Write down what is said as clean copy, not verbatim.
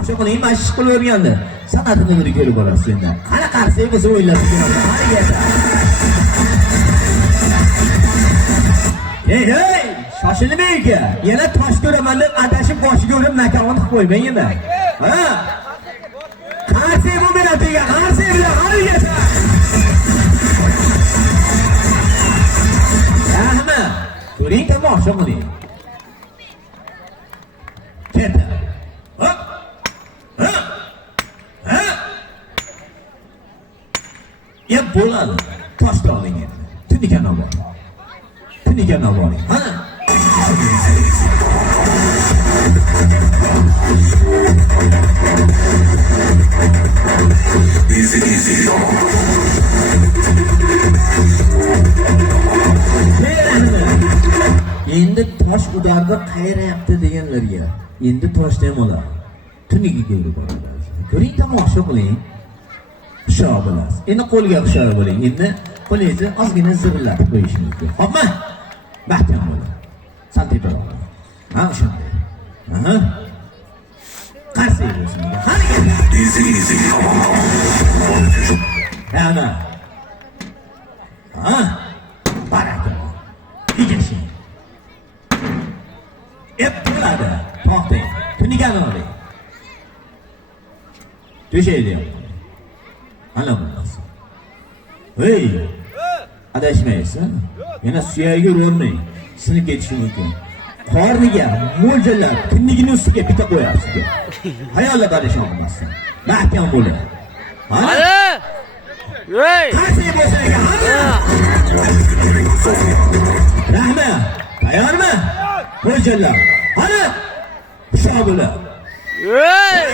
O'sha qiling mashq qilib o'rgandi. San'atini bir ko'rib borasiz endi. Qara qarsak bo'lsa o'ylab ko'raman. Hey, shoshilmang aka. Yana tosh ko'raman deb adashib boshiga urib makonni qilib qo'ymang endi. Ha? Qarsak bu bilan tega, qarsak bilan harakat. Ahma, ko'ring tomosha qiling. Ketdi. Hop. Ya bo'ladi. Toshni oling endi. Tunikani oling. Tunikani oling. Ha? Endi tosh udarda qayrayapti deganlarga. Endi toshni ham oladi. Tuniga kelib boradi. Ko'ring tomosha qiling. Hushyor bo'lasiz. Endi qo'lga hushyor bo'ling. Endi qo'lingizni ozgina zirillatib qo'yish mumkin. Hopmi? Mahkam bo'ling. Sal teparoq. Ha, shunday. Aha. Qarsak bo'lsin. Harakat. Easy. Ana. Ha? Baraka. Igishing. Bo'ladi. To'xtang. Tunigani oling. To'shaydi. Ana bo'lmasa. Hey! Adashmaysiz. Yana suyagi urmang. Sinib ketishi mumkin. Qorniga mo'ljallab, tunnigining ustiga bitta qo'yasiz. Hayolga qarashon qilasiz. Mahkam bo'ling. Hadi! Hey! Qanday bo'lsa ekan? Rahmat. Tayyormi? Mo'ljallab. Hadi! Hushyor bo'ling. Hey!